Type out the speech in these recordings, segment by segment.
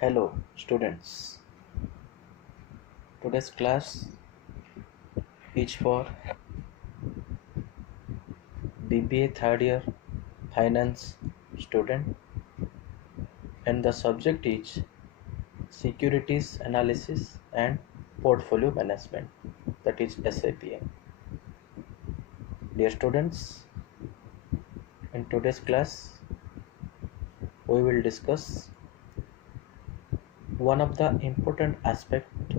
Hello, students. Today's class is for BBA third year finance student, and the subject is securities analysis and portfolio management, that is SAPM. Dear students, in today's class we will discuss one of the important aspect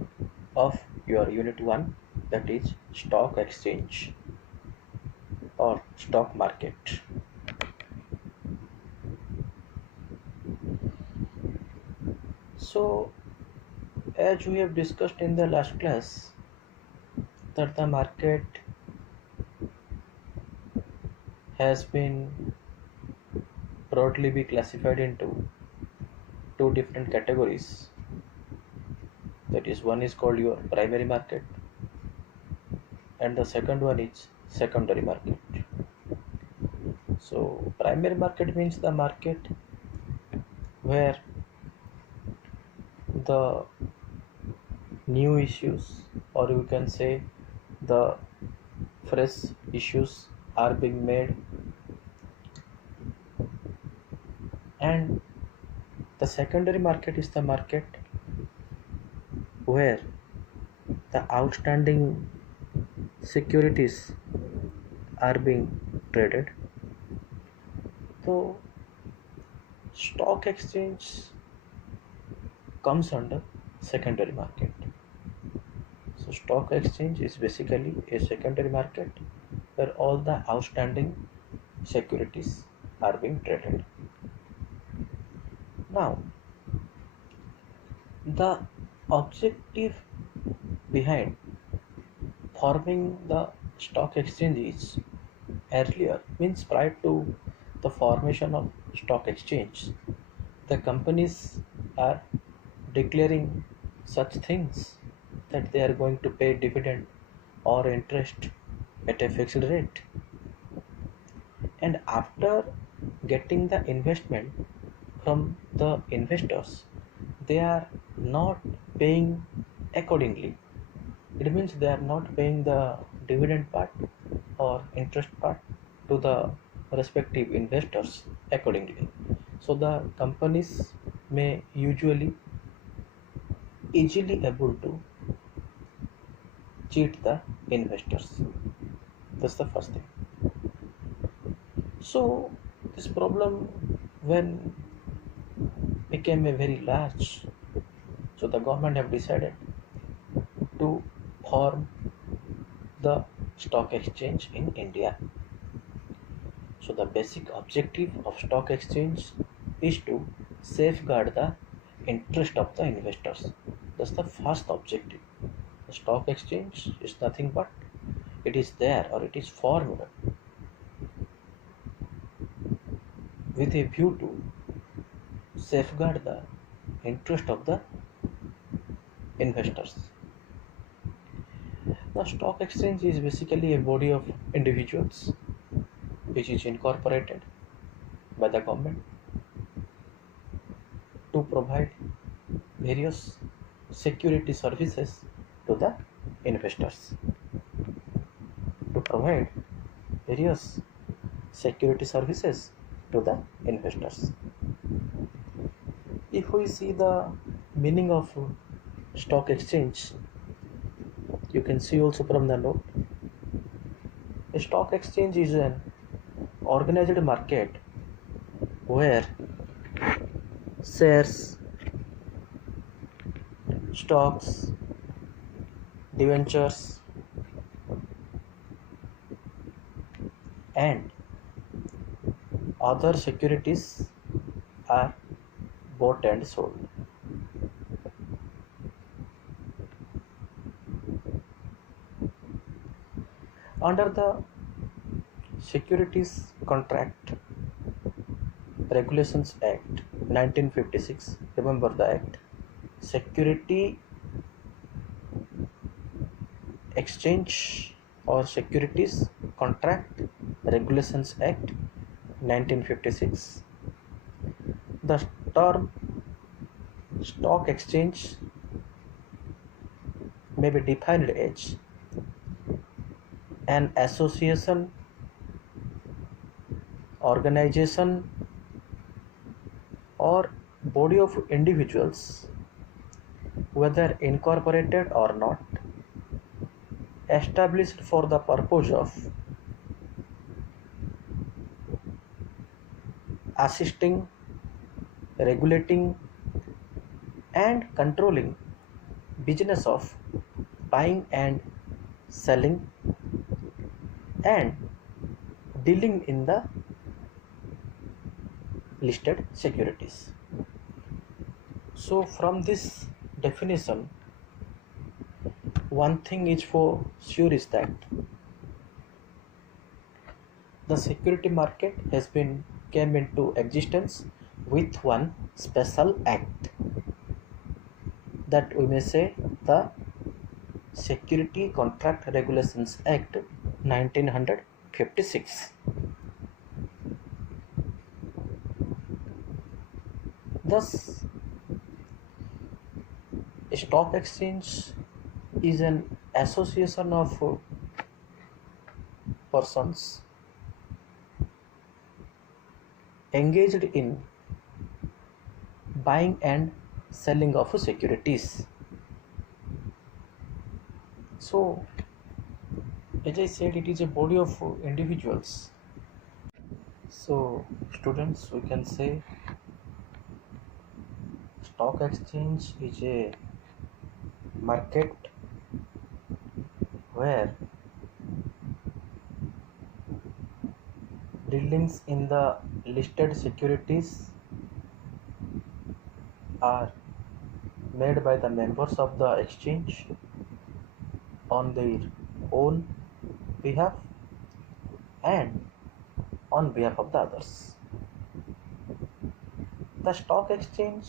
of your unit 1, that is stock exchange or stock market. So, as we have discussed in the last class, that the market has been broadly be classified into two different categories. That is, one is called your primary market and the second one is secondary market. So primary market means the market where the new issues, or you can say the fresh issues, are being made, and the secondary market is the market where the outstanding securities are being traded. So stock exchange comes under secondary market. So stock exchange is basically a secondary market where all the outstanding securities are being traded. Now, the objective behind forming the stock exchange is, earlier means prior to the formation of stock exchange, the companies are declaring such things that they are going to pay dividend or interest at a fixed rate, and after getting the investment from the investors, they are not paying accordingly. It means they are not paying the dividend part or interest part to the respective investors accordingly. So the companies may usually easily able to cheat the investors. That's the first thing. So this problem, when became a very large, so the government have decided to form the stock exchange in India. So the basic objective of stock exchange is to safeguard the interest of the investors. That's the first objective. The stock exchange is nothing but it is there, or it is formed with a view to safeguard the interest of the investors. The stock exchange is basically a body of individuals which is incorporated by the government to provide various security services to the investors. To provide various security services to the investors. If we see the meaning of stock exchange, you can see also from the note, a stock exchange is an organized market where shares, stocks, debentures, and other securities are bought and sold. Under the Securities Contract Regulations Act 1956, remember the act, Security Exchange or Securities Contract Regulations Act 1956, the term Stock exchange may be defined as an association, organization, or body of individuals, whether incorporated or not, established for the purpose of assisting, regulating, and controlling business of buying and selling and dealing in the listed securities. So from this definition, one thing is for sure is that the security market has been came into existence with one special act, that we may say the Security Contract Regulations Act 1956. Thus, a stock exchange is an association of persons engaged in buying and selling of securities. So, as I said, it is a body of individuals. So, students, we can say stock exchange is a market where dealings in the listed securities are made by the members of the exchange on their own behalf and on behalf of the others. The stock exchange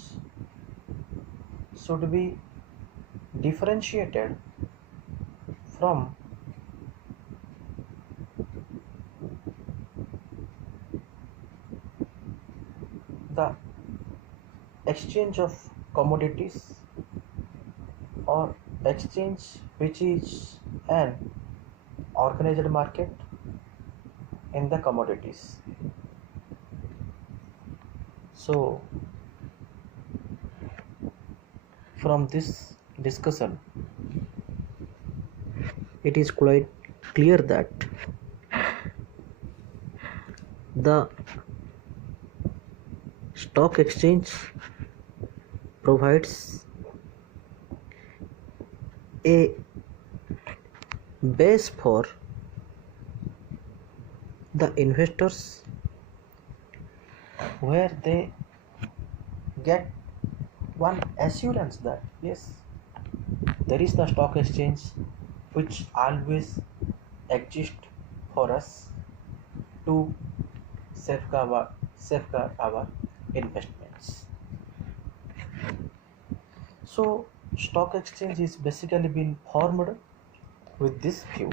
should be differentiated from the exchange of commodities or exchange which is an organized market in the commodities. So from this discussion, it is quite clear that the stock exchange provides a base for the investors where they get one assurance that yes, there is the stock exchange which always exists for us to safeguard our investments. So stock exchange is basically been formed with this view.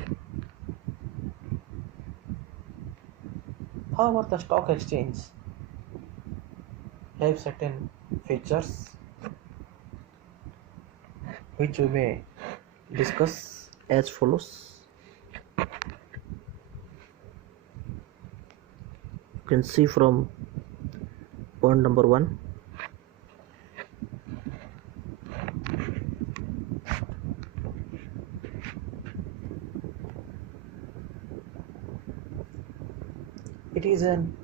However, the stock exchange have certain features which we may discuss as follows. You can see from point number 1. It is an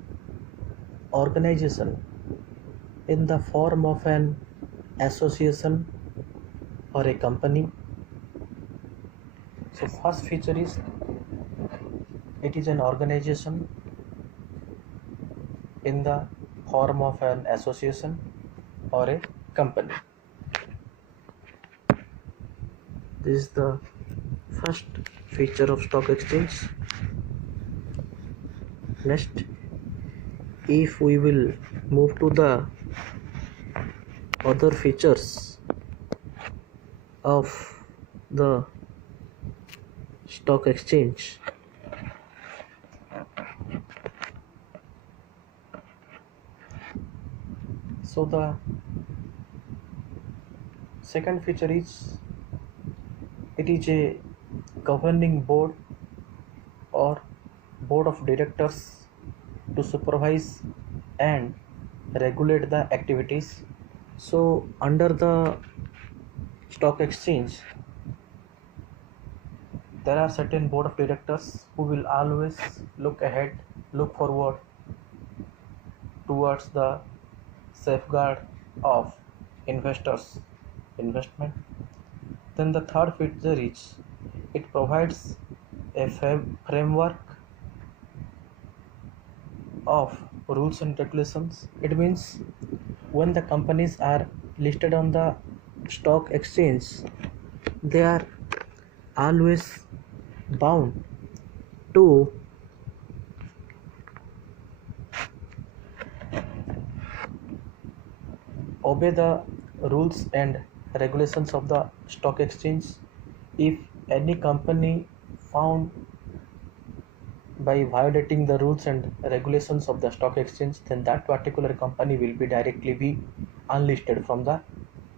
organization in the form of an association or a company. So first feature is it is an organization in the form of an association or a company. This is the first feature of stock exchange. Next, if we will move to the other features of the stock exchange, so the Second feature is it is a governing board or board of directors to supervise and regulate the activities. So under the stock exchange, there are certain board of directors who will always look ahead, look forward towards the safeguard of investors' investment. Then the third feature is it provides a framework of rules and regulations. It means when the companies are listed on the stock exchange, they are always bound to obey the rules and regulations of the stock exchange. If any company found by violating the rules and regulations of the stock exchange, then that particular company will be directly be unlisted from the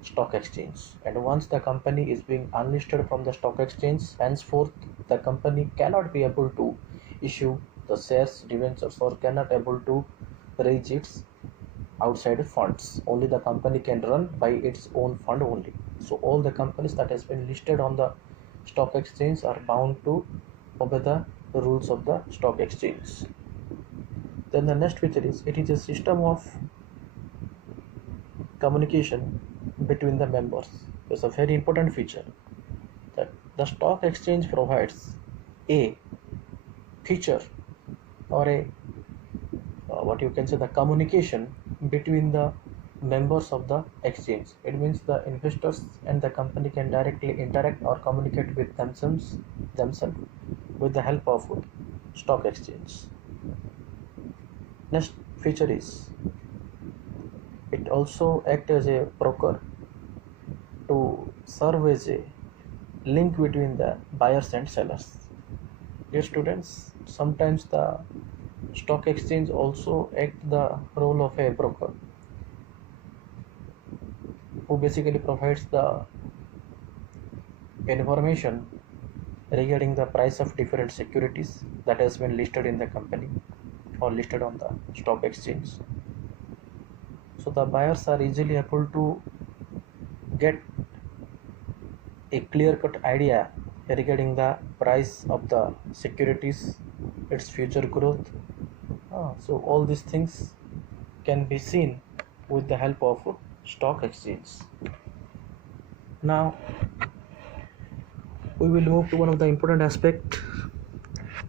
stock exchange. And once the company is being unlisted from the stock exchange, henceforth the company cannot be able to issue the shares debentures or cannot able to raise its outside funds. Only the company can run by its own fund only. So all the companies that has been listed on the stock exchange are bound to obey the rules of the stock exchange. Then the next feature is it is a system of communication between the members. It's a very important feature that the stock exchange provides a feature or a what you can say the communication between the members of the exchange. It means the investors and the company can directly interact or communicate with themselves with the help of stock exchange. Next feature is it also acts as a broker to serve as a link between the buyers and sellers. Dear students, sometimes the stock exchange also act the role of a broker who basically provides the information regarding the price of different securities that has been listed in the company or listed on the stock exchange. So the buyers are easily able to get a clear-cut idea regarding the price of the securities, its future growth. So all these things can be seen with the help of stock exchange. Now we will move to one of the important aspect,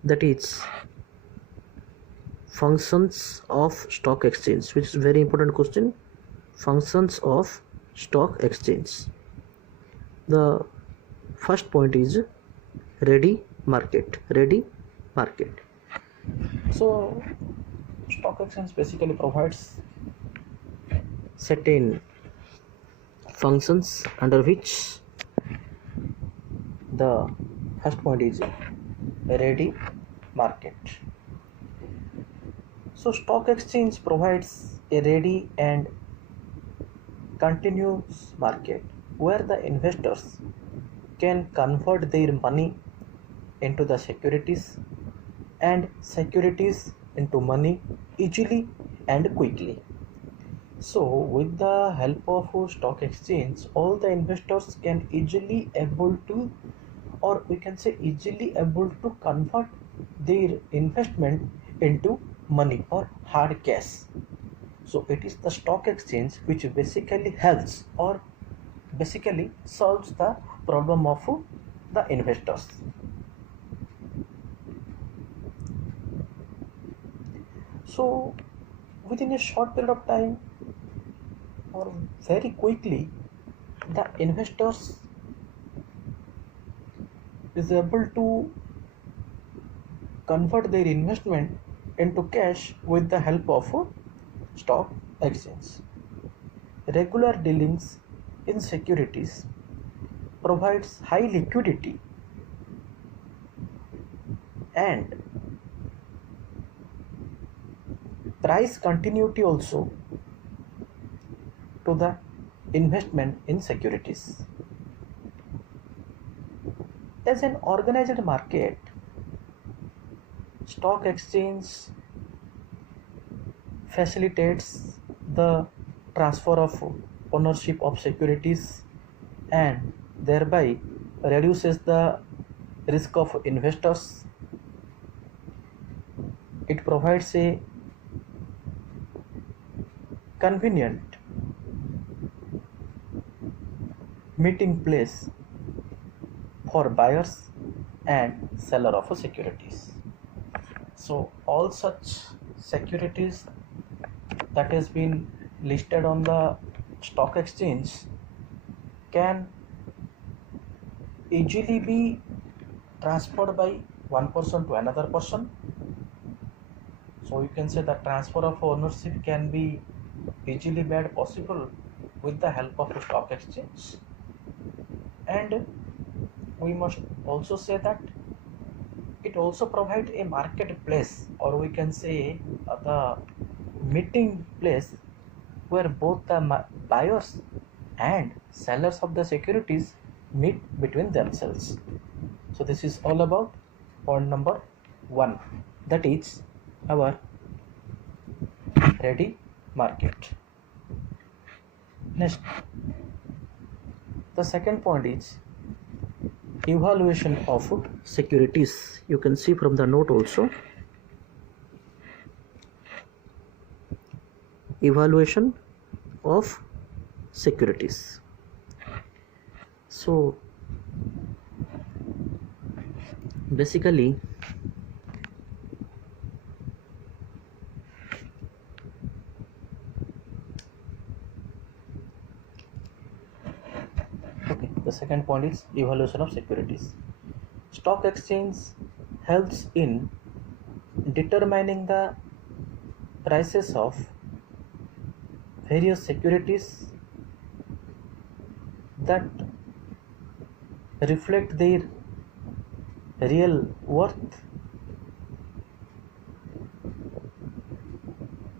that is functions of stock exchange, which is very important question. Functions of stock exchange. The first point is ready market. So stock exchange basically provides certain functions under which the first point is ready market. So stock exchange provides a ready and continuous market where the investors can convert their money into the securities and securities into money easily and quickly. So with the help of stock exchange, all the investors can easily able to, or we can say easily able to convert their investment into money or hard cash. So it is the stock exchange which basically helps or basically solves the problem of the investors. So within a short period of time or very quickly, the investors is able to convert their investment into cash with the help of stock exchange. Regular dealings in securities provides high liquidity and price continuity also to the investment in securities. As an organized market, stock exchange facilitates the transfer of ownership of securities and thereby reduces the risk of investors. It provides a convenient meeting place for buyers and seller of securities. So all such securities that has been listed on the stock exchange can easily be transferred by one person to another person. So you can say that transfer of ownership can be easily made possible with the help of a stock exchange. And we must also say that it also provides a marketplace, or we can say the meeting place where both the buyers and sellers of the securities meet between themselves. So this is all about point number 1, that is our ready market. Next, the second point is evaluation of securities. You can see from the note also, evaluation of securities. So basically the second point is evaluation of securities. Stock exchange helps in determining the prices of various securities that reflect their real worth.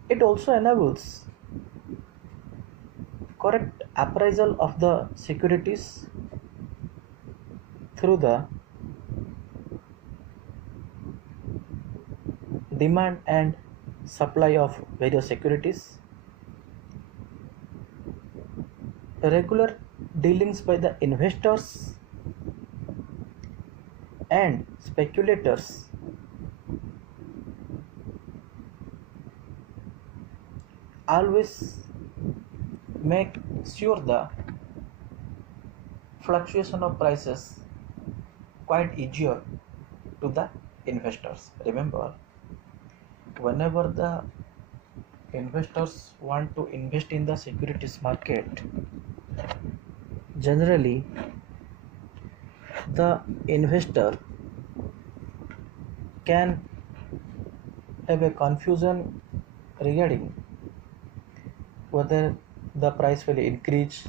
It also enables correct appraisal of the securities through the demand and supply of various securities. Regular dealings by the investors and speculators always make sure the fluctuation of prices quite easier to the investors. Remember, whenever the investors want to invest in the securities market, generally the investor can have a confusion regarding whether the price will increase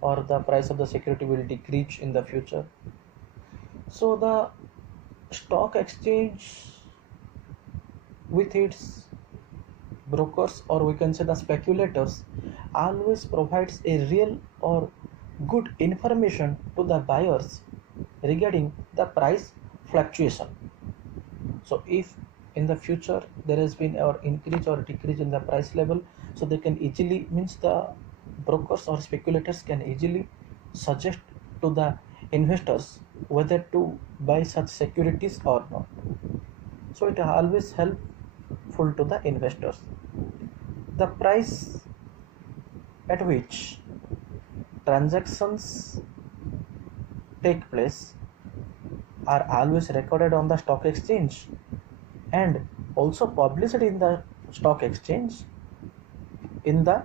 or the price of the security will decrease in the future. So the stock exchange with its brokers, or we can say the speculators, always provides a real or good information to the buyers regarding the price fluctuation. So if in the future there has been or increase or decrease in the price level, so they can easily, means the brokers or speculators can easily suggest to the investors whether to buy such securities or not. So it always helpful to the investors. The price at which transactions take place are always recorded on the stock exchange and also published in the stock exchange in the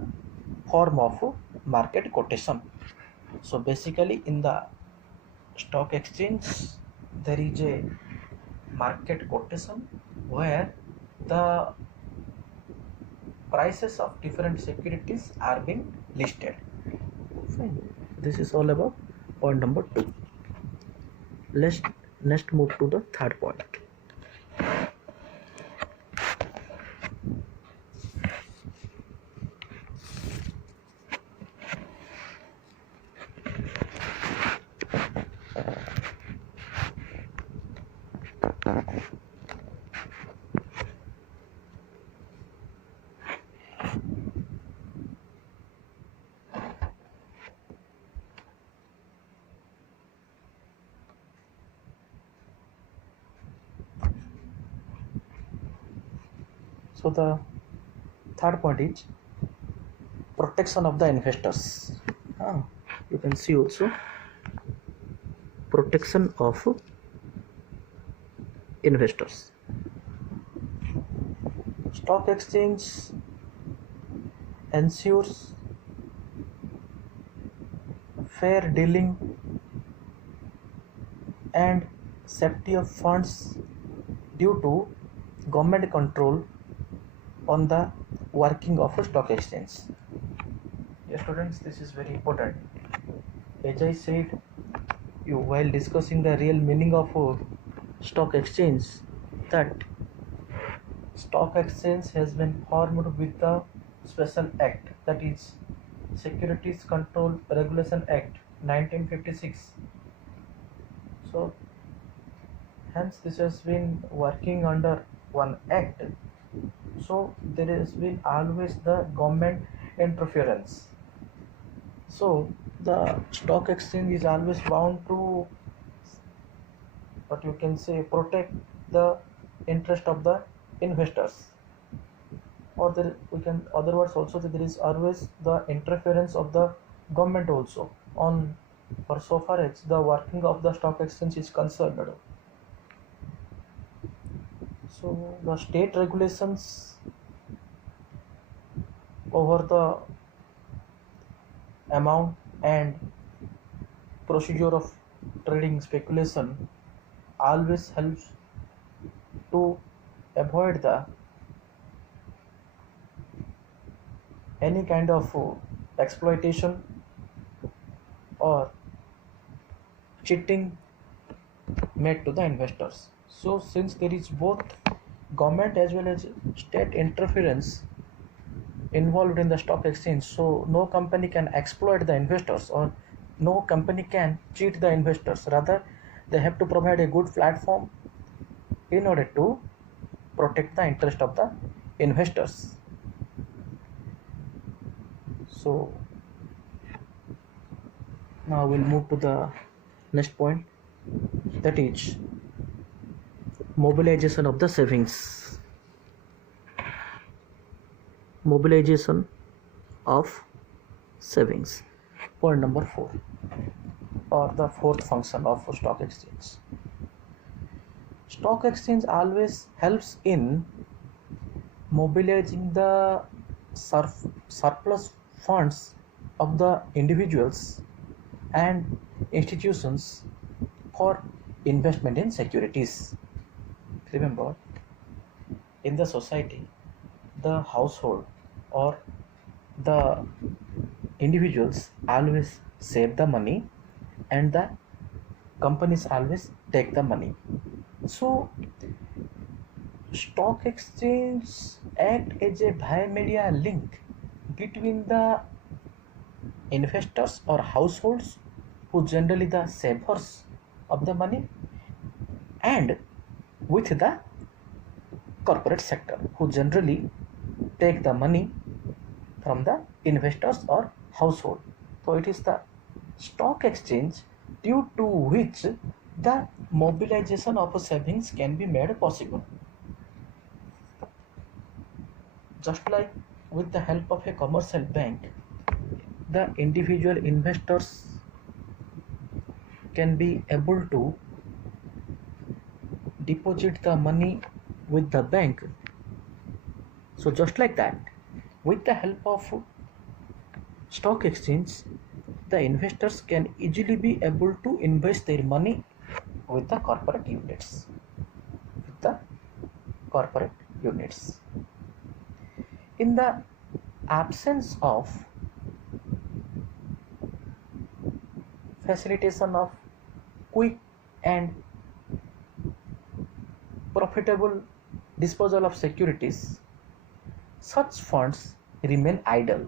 form of market quotation. So basically in the stock exchange there is a market quotation where the prices of different securities are being listed. Fine. This is all about point number 2. Let's next move to the third point. So the third point is protection of the investors. Ah, you can see also protection of investors. Stock exchange ensures fair dealing and safety of funds due to government control on the working of a stock exchange. Yes, students, this is very important. As I said you while discussing the real meaning of a stock exchange, that stock exchange has been formed with the special act, that is Securities Control Regulation Act 1956. So hence this has been working under one act, so there has been always the government interference. So the stock exchange is always bound to, what you can say, protect the interest of the investors, or there we can other words also that there is always the interference of the government also on, for so far as the working of the stock exchange is concerned. So the state regulations over the amount and procedure of trading speculation always helps to avoid the any kind of exploitation or cheating made to the investors. So since there is both government as well as state interference involved in the stock exchange, so no company can exploit the investors or no company can cheat the investors. Rather, they have to provide a good platform in order to protect the interest of the investors. So now we'll move to the next point, that is mobilization of the savings. Mobilization of savings. Point number 4, or the fourth function of stock exchange. Stock exchange always helps in mobilizing the surplus funds of the individuals and institutions for investment in securities. Remember, in the society, the household or the individuals always save the money and the companies always take the money. So stock exchange act as a bimedia link between the investors or households, who generally the savers of the money, and with the corporate sector, who generally take the money from the investors or household. So it is the stock exchange due to which the mobilization of savings can be made possible. Just like with the help of a commercial bank, the individual investors can be able to deposit the money with the bank. So just like that, with the help of stock exchange, the investors can easily be able to invest their money with the corporate units. With the corporate units. In the absence of facilitation of quick and profitable disposal of securities, such funds remain idle.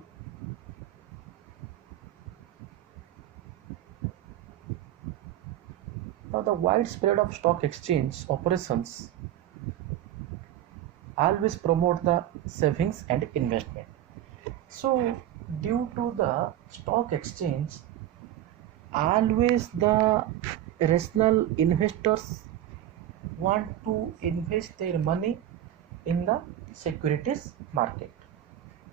Now, the widespread of stock exchange operations always promote the savings and investment. So due to the stock exchange, always the rational investors want to invest their money in the securities market,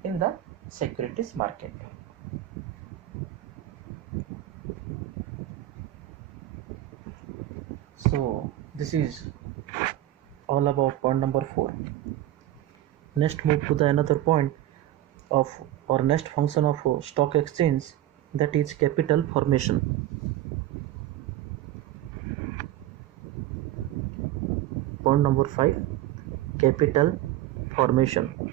in the securities market. So this is all about point number 4. Next move to the another point of, or next function of stock exchange, that is capital formation. Point number 5, capital formation.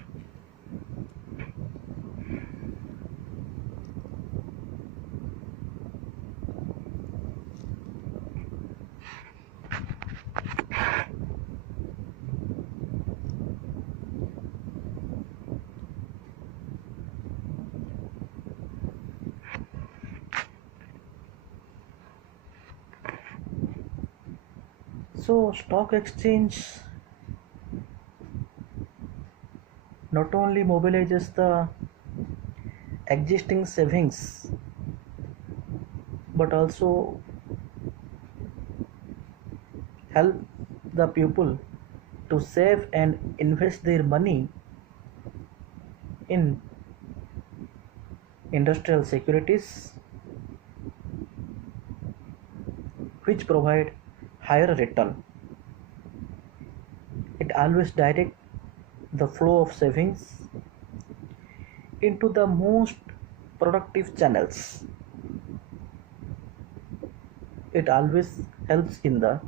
So stock exchange not only mobilizes the existing savings but also help the people to save and invest their money in industrial securities which provide higher return. It always directs the flow of savings into the most productive channels. It always helps in the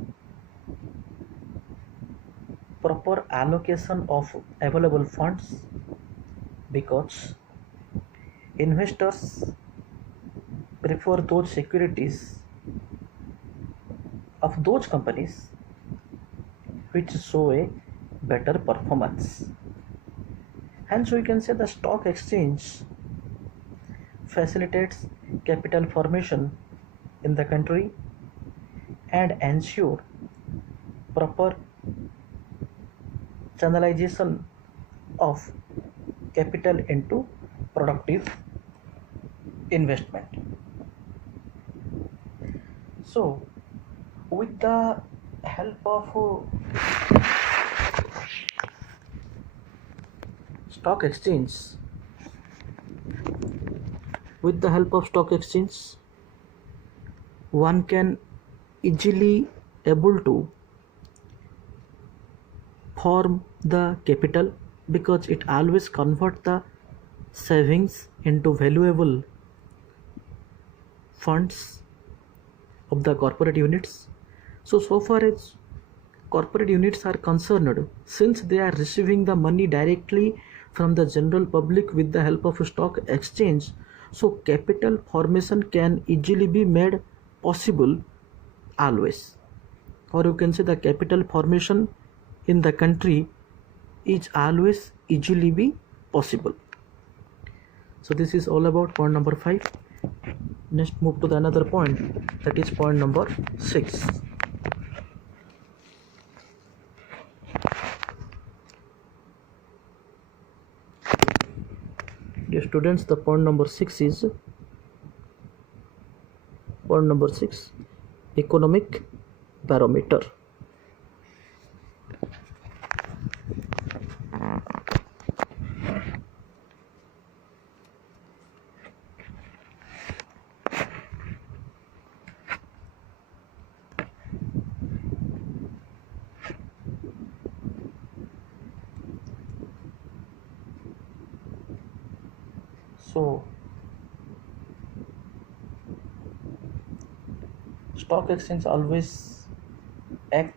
proper allocation of available funds because investors prefer those securities of those companies which show a better performance. Hence, we can say the stock exchange facilitates capital formation in the country and ensure proper channelization of capital into productive investment. So, with the help of stock exchange, with the help of stock exchange, one can easily able to form the capital because it always convert the savings into valuable funds of the corporate units. So far as corporate units are concerned, since they are receiving the money directly from the general public with the help of a stock exchange, so capital formation can easily be made possible always, or you can say the capital formation in the country is always easily be possible. So this is all about point number 5. Next move to the another point, that is point number 6. Dear students, the point number 6 is economic barometer. So stock exchange always act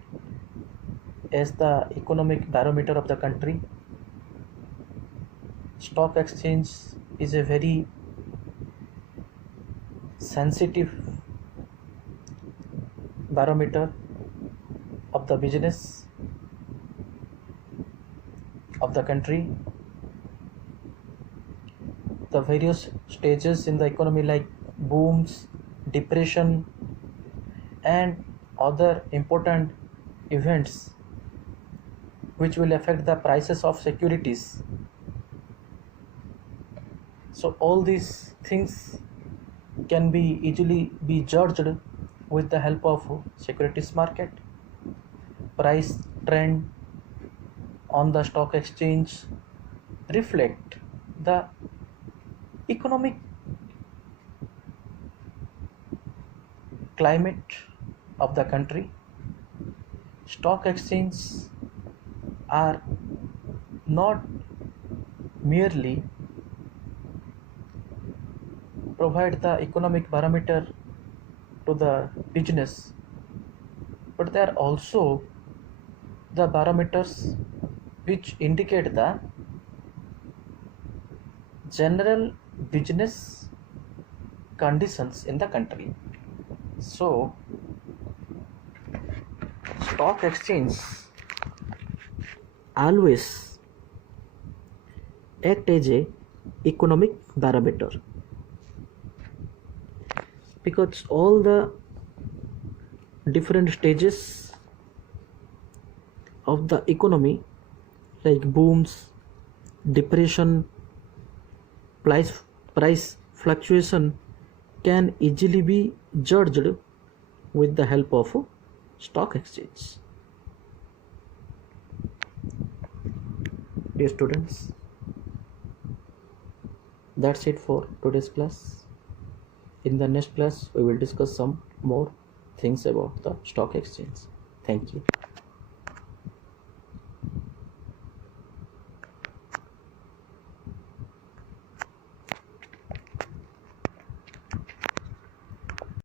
as the economic barometer of the country. Stock exchange is a very sensitive barometer of the business of the country. The various stages in the economy like booms, depression and other important events which will affect the prices of securities. So all these things can be easily be judged with the help of securities market. Price trend on the stock exchange reflect the economic climate of the country. Stock exchanges are not merely provide the economic parameter to the business, but they are also the parameters which indicate the general business conditions in the country. So stock exchange always act as a economic barometer, because all the different stages of the economy like booms, depression, price fluctuation can easily be judged with the help of stock exchange. Dear students, that's it for today's class. In the next class, we will discuss some more things about the stock exchange. Thank you.